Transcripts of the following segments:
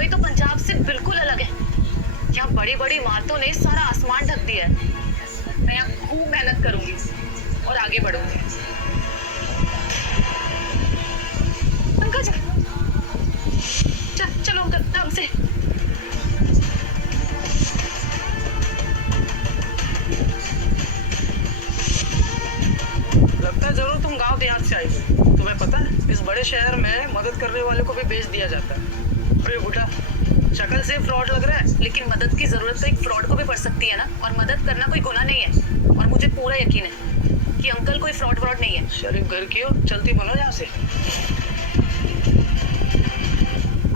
मुंबई तो पंजाब से बिल्कुल अलग है। यहाँ बड़ी बड़ी इमारतों ने सारा आसमान ढक दिया है। मैं यहाँ खूब मेहनत करूंगी और आगे बढ़ूंगी। अंकल जी, चलो अंकल, ढंग से। लगता है जरूर तुम गांव देहात से आई हो। तुम्हें पता है इस बड़े शहर में मदद करने वाले को भी बेच दिया जाता है। अरे बुढ़ा, शक्ल से फ्रॉड लग रहा है। लेकिन मदद की जरूरत तो एक फ्रॉड को भी पड़ सकती है ना, और मदद करना कोई गुनाह नहीं है। और मुझे पूरा यकीन है कि अंकल कोई फ्रॉड नहीं है। शरीफ घर की हो, चलती बनो यहाँ से।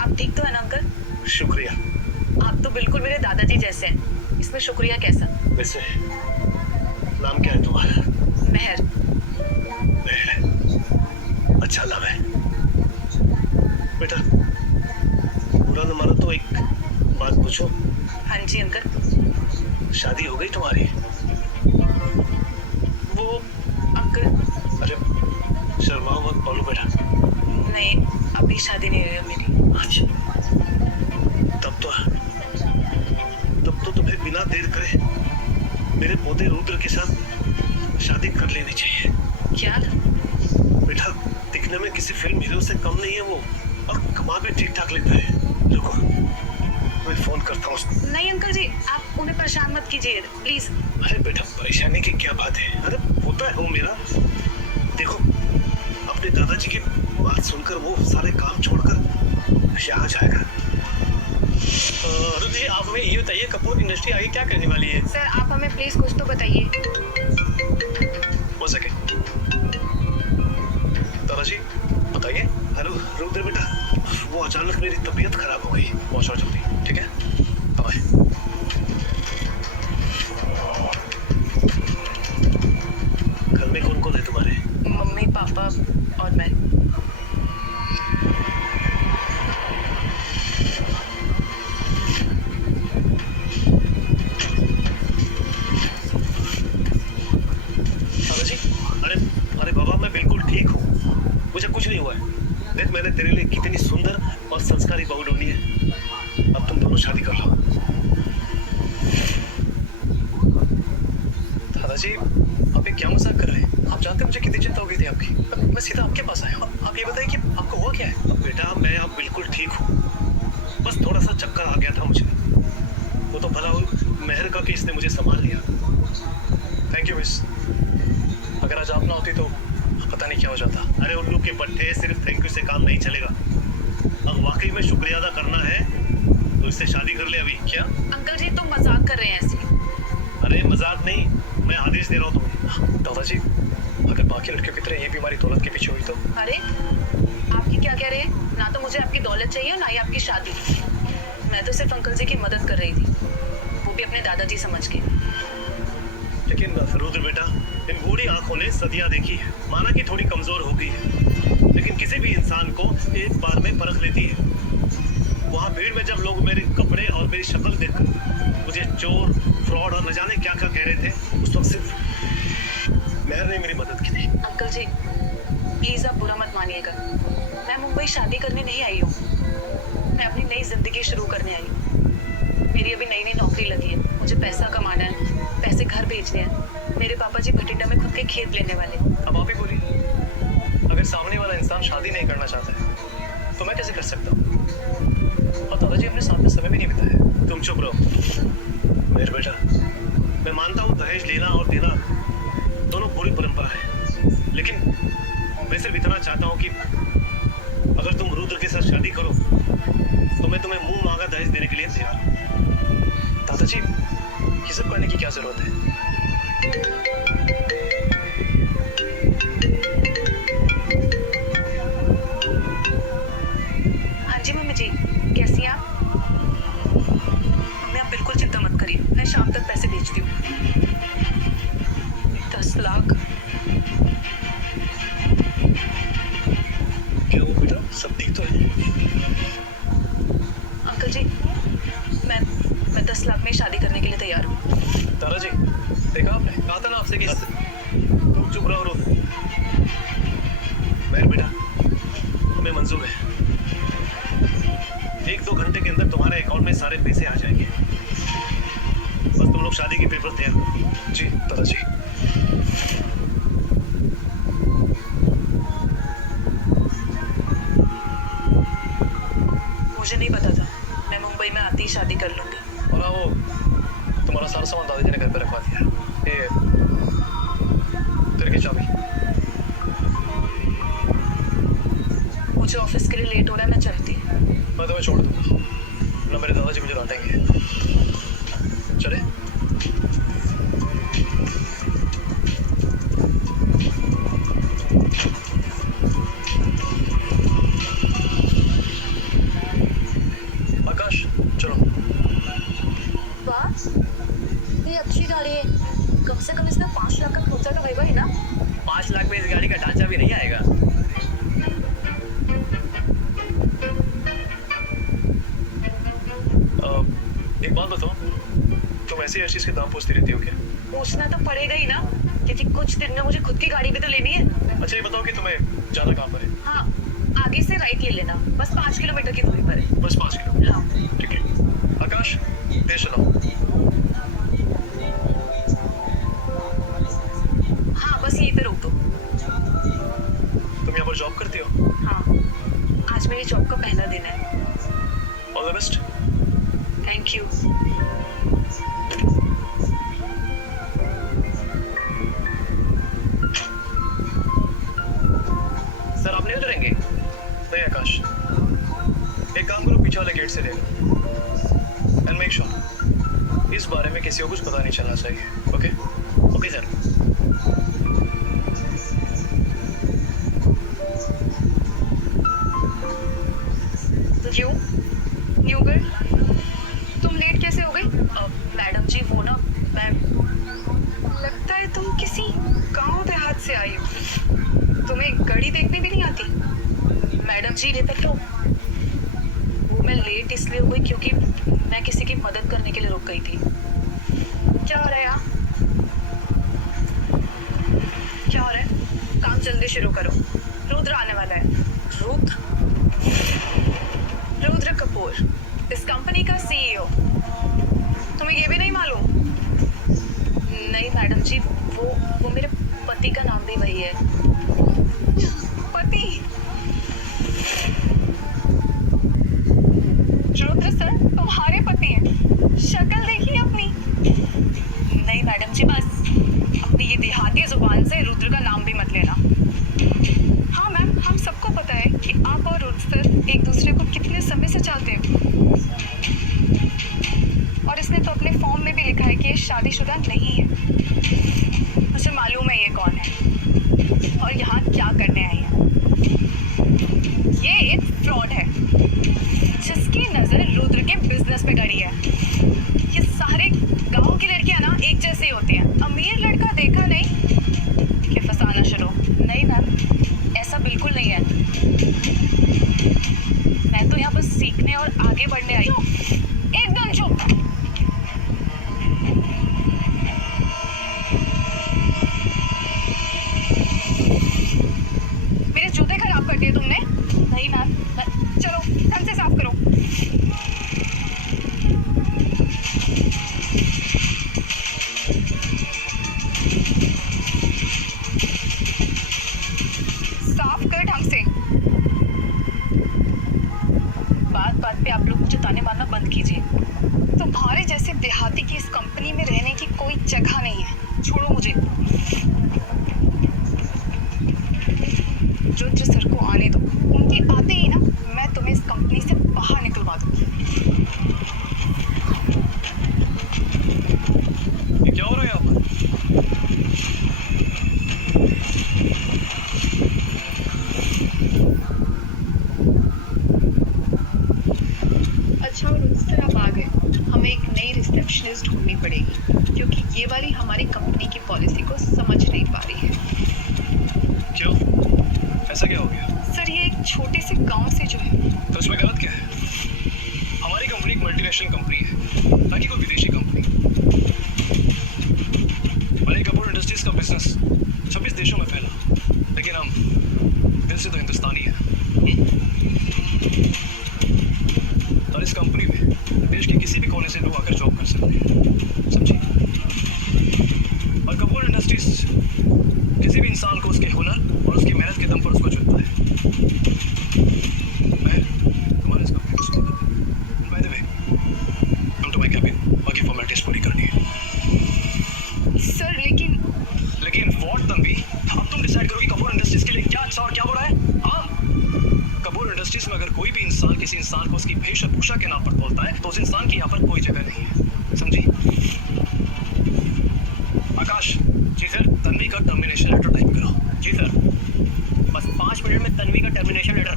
आप ठीक तो है ना अंकल? शुक्रिया। आप तो बिल्कुल मेरे दादाजी जैसे हैं। इसमें शुक्रिया कैसा? वैसे नाम क्या है तुम्हारा? मेहर। मेहर, अच्छा नाम है बेटा। बुरा न मानो तो एक बात पूछो? हाँ जी अंकल। शादी हो गई तुम्हारी? वो अंकल। अरे शर्माओ मत, बोलो बेटा। नहीं, अभी शादी नहीं हुई है मेरी। अच्छा, तब तो तुम्हें बिना देर करे मेरे पोते रुद्र के साथ शादी कर लेनी चाहिए। क्या? बेटा, दिखने में किसी फिल्म हीरो से कम नहीं है वो, और कमा भी ठीक ठाक लेता है। रुको, मैं फोन करता हूँ उसको। नहीं अंकल जी, आप उन्हें परेशान मत कीजिए प्लीज। अरे बेटा, परेशानी की क्या बात है? अरे पोता है वो मेरा। देखो, अपने दादाजी की बात सुनकर वो सारे काम छोड़कर यहाँ जाएगा। अरुण जी, आप हमें ये बताइए, कपूर इंडस्ट्री आगे क्या करने वाली है? सर आप हमें प्लीज कुछ तो बताइए। हो सके दादाजी बताइए। हेलो रुद्र बेटा, वो अचानक मेरी तबीयत खराब हो गई। पहुंचो जल्दी, ठीक है? बाय। घर में कौन कौन है तुम्हारे? मम्मी, पापा और मैं। दादाजी, अरे बाबा, मैं बिल्कुल ठीक हूँ, मुझे कुछ नहीं हुआ है। देख, मैंने तेरे लिए कितनी सुंदर और संस्कारी बहू ढूंढी है। अब तुम दोनों शादी कर लो। दादाजी, आप ये क्या मजाक कर रहे हैं? आप जानते हैं मुझे कितनी चिंता हो गई थी आपकी। मैं सीधा आपके पास आया। आप ये बताइए कि आपको हुआ क्या है? बेटा, मैं अब बिल्कुल ठीक हूँ, बस थोड़ा सा चक्कर आ गया था मुझे। वो तो भला मेहर का कि इसने मुझे संभाल लिया। थैंक यू मिस, अगर आज आप ना होती तो पता नहीं क्या हो जाता। अरे उल्लू के पट्टे, सिर्फ थैंक यू से काम नहीं चलेगा। अब वाकई में शुक्रिया अदा करना है तो इससे शादी कर ले अभी। क्या अंकल जी, तो मजाक कर रहे हैं ऐसे? अरे मजाक नहीं, मैं आदेश दे रहा हूँ तुम्हें। दादाजी, अगर बाकी लड़कियों की तरह ये भी हमारी दौलत के पीछे हुई तो? अरे आपकी क्या कह रहे हैं? ना तो मुझे आपकी दौलत चाहिए, ना ही आपकी शादी। मैं तो सिर्फ अंकल जी की मदद कर रही थी, वो भी अपने दादाजी समझ के। लेकिन रुद्र बेटा, इन बूढ़ी आंखों ने सदियां देखी है। माना कि थोड़ी कमजोर हो गई है, लेकिन किसी भी इंसान को एक बार में परख लेती है। वहाँ भीड़ में जब लोग मेरे कपड़े और मेरी शक्ल देखकर मुझे चोर, फ्रॉड और न जाने क्या क्या कह रहे थे, उस वक्त सिर्फ मेहर ने मेरी मदद की थी। अंकल जी प्लीज आप बुरा मत मानिएगा। मैं मुंबई शादी करने नहीं आई हूँ, मैं अपनी नई जिंदगी शुरू करने आई हूँ। मेरी अभी नई नई नौकरी लगी है, मुझे पैसा कमाना है, पैसे घर भेजने हैं। मेरे पापा जी भटिंडा में खुद के खेत लेने वाले। अब आप ही बोलिए, अगर सामने वाला इंसान शादी नहीं करना चाहता है तो मैं कैसे कर सकता हूँ? और दादाजी हमने साथ में समय भी नहीं बिताया। तुम चुप रहो मेरे बेटा। मैं मानता हूँ दहेज लेना और देना दोनों बुरी परंपरा है, लेकिन मैं सिर्फ इतना चाहता हूँ कि अगर तुम रुद्र के साथ शादी करो तो मैं तुम्हें मुंह मांगा दहेज देने के लिए तैयार हूँ। दादाजी, ये सब करने की क्या जरूरत है? हाँ जी मम्मी जी, कैसी हैं आप? मम्मी आप बिल्कुल चिंता मत करिए, मैं शाम तक पैसे भेजती हूँ। 10 लाख? क्या वो बेटा, सब ठीक तो है? अंकल जी मैं 10 लाख में शादी करने के लिए तैयार हूँ। दादाजी, देखा आपने, कहा था ना आपसे कि तुम चुप रहो रुद्र। मेहर बेटा, हमें मंजूर है। 1-2 घंटे के अंदर तुम्हारे अकाउंट में सारे पैसे आ जाएंगे। बस तुम लोग शादी के पेपर तैयार करो। जी दादाजी। मुझे नहीं पता था, मैं मुंबई में आती ही शादी कर लूंगी। और हाँ, वो तुम्हारा सारा सामान दादाजी ने घर पे रखवा दिया। ये तेरे की चाबी। मुझे ऑफिस के लिए लेट हो रहा है, मैं चलती। मैं तुम्हें छोड़ दूंगा, ना मेरे दादाजी मुझे डांटेंगे। चले। आकाश चलो। वाह, ये अच्छी गाड़ी है। कम से कम इसमें 5 लाख का खर्चा तो होगा ही ना। 5 लाख में इस गाड़ी का ढांचा भी नहीं आएगा। एक बात बताओ, तुम ऐसी हर चीज के दाम पूछती रहती हो क्या? पूछना तो पड़ेगा ही ना, क्योंकि कुछ दिन में मुझे खुद की गाड़ी भी तो लेनी है। अच्छा ये बताओ कि तुम्हें ज्यादा कहाँ पर है? हाँ, आगे से राइट ले लेना, बस 5 किलोमीटर की दूरी पर है। बस 5 किलोमीटर। हाँ। ठीक है आकाश, तेज चलाओ। हाँ, बस यहीं पे रोक दो। तुम यहाँ पर जॉब करती हो? हाँ, आज मेरी जॉब का पहला दिन है। All the best. Thank you. Sir आप नहीं उतरेंगे? नहीं आकाश, एक काम करो, पीछे वाले गेट से ले लो। एंड मेक श्योर इस बारे में किसी को कुछ पता नहीं चलना चाहिए। Okay? Okay sir. You new girl, तुम लेट कैसे हो गई? मैडम जी वो ना, मैं लगता है तुम किसी गांव देहात से आई हो। तुम्हें घड़ी देखनी भी नहीं आती। मैडम जी नहीं तो वो मैं लेट इसलिए हो गई क्योंकि मैं किसी की मदद करने के लिए रुक गई थी। क्या हो रहा है यहाँ? क्या हो रहा है? काम जल्दी शुरू करो, रुद्र आने वाला है। रुद्र कपूर, इस कंपनी का सीईओ। तुम्हें ये भी नहीं मालूम? नहीं मैडम जी, वो मेरे पति का नाम भी वही है। पति? रुद्र सर तुम्हारे पति हैं? शक्ल देखिए अपनी। नहीं मैडम जी, बस अपनी ये देहाती जुबान से रुद्र का नाम भी मत लेना। हाँ मैम, हम सबको पता है कि आप और रुद्र सर एक दूसरे को कितने समय से चाहते हैं, और इसने तो अपने फॉर्म में भी लिखा है कि ये शादीशुदा नहीं है। मुझे मालूम है ये कौन है और यहाँ क्या करने आई है। ये एक फ्रॉड है जिसकी नजर रुद्र के बिजनेस पे गड़ी है। ये सारे गांव की लड़कियां ना एक जैसी होती हैं। अमीर लड़का देखा नहीं कि फंसाना शुरू। नहीं मैम, ऐसा बिल्कुल नहीं है। मैं तो यहाँ बस सीखने और आगे बढ़ने आई हूँ। एकदम चुप। मेरे जूते खराब कर दिए तुमने। नहीं मैम, चलो ढंग से साफ करो। साफ कर ढंग से। बात बात पे आप लोग मुझे ताने मारना बंद कीजिए। तुम्हारे जैसे देहाती की इस कंपनी में रहने की कोई जगह नहीं है। छोड़ो मुझे। रुद्र सर को आने दो, उनके आते ही ना मैं तुम्हें इस कंपनी से बाहर निकलवा दूंगी। ये क्या हो रहा है यहाँ पर? अच्छा रुद्र सर आप आ गए। हमें एक नई रिसेप्शनिस्ट ढूंढनी पड़ेगी क्योंकि ये वाली हमारी कंपनी की पॉलिसी को समझ नहीं पा रही है। क्यों? ऐसा क्या हो गया? सर ये एक छोटे से गांव से जो है। तो इसमें गलत क्या है? हमारी कंपनी एक मल्टीनेशनल कंपनी है, ना कि कोई विदेशी कंपनी। मलई कपूर इंडस्ट्रीज का बिजनेस 26 देशों में फैला, लेकिन हम दिल से तो हिंदुस्तानी हैं। और इस कंपनी में देश के किसी भी कोने से लोग आकर जॉब कर सकते हैं, समझी? और कपूर इंडस्ट्रीज किसी भी इंसान को उसके हुनर और उसकी मेहनत के दम पर उसको चुनता है। मैं तुम्हारे इस कंपनी को सुनता हूँ। By the way, come to my cabin, बाकी फॉर्मेलिटीज पूरी करनी है। सर लेकिन लेकिन व्हाट तन्वी? अब तुम डिसाइड करो कि कपूर इंडस्ट्रीज के लिए क्या अच्छा और क्या बुरा है। हाँ, कपूर इंडस्ट्रीज में अगर कोई भी इंसान किसी इंसान को उसकी वेशभूषा के नाम पर बोलता है तो उस इंसान की यहाँ पर कोई जगह नहीं है, समझी? आकाश, जी सर। तन्वी का टर्मिनेशन लेटर टाइप करो। जी सर। बस 5 मिनट में तन्वी का टर्मिनेशन लेटर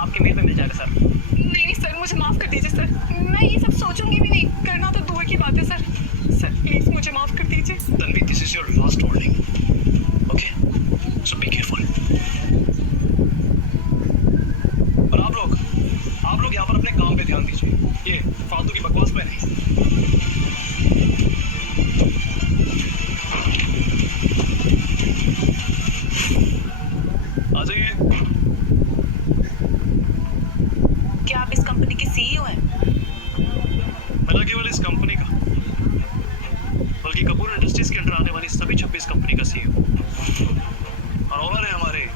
आपके मेल पे मिल जाएगा सर। नहीं सर, मुझे माफ कर दीजिए सर, मैं ये सब सोचूंगी भी नहीं, करना तो दूर की बात है सर। सर प्लीज मुझे माफ कर दीजिए। Tanvi, this is your last warning, okay? So be careful. और आप लोग यहाँ पर अपने काम पे ध्यान दीजिए, ये फालतू की बकवास में नहीं। आ जाइए। क्या आप इस कंपनी के सीईओ हैं? मैं ना केवल इस कंपनी का बल्कि कपूर इंडस्ट्रीज के अंडर आने वाली सभी 26 कंपनी का सीईओ और ओनर है हमारे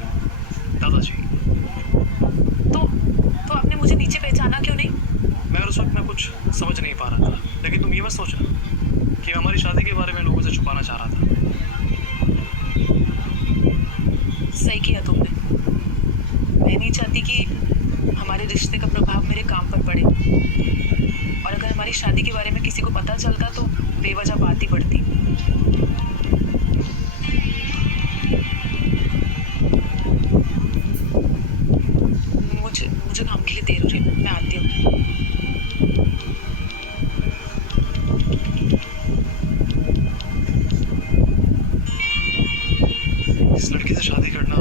दादाजी। तो आपने मुझे नीचे पहचाना क्यों नहीं? मैं उस वक्त कुछ समझ नहीं पा रहा था, लेकिन तुम ये मत सोचना कि हमारी शादी के बारे में लोगों से छुपाना चाह रहा था। सही किया तुमने। मैं नहीं चाहती कि हमारे रिश्ते का प्रभाव मेरे काम पर पड़े, और अगर हमारी शादी के बारे में किसी को पता चलता तो बेवजह बात ही बढ़ती। मुझे काम के लिए देर हो रही है, मैं आती हूँ। इस लड़की से शादी करना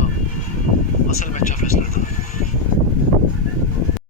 असल में अच्छा फैसला था।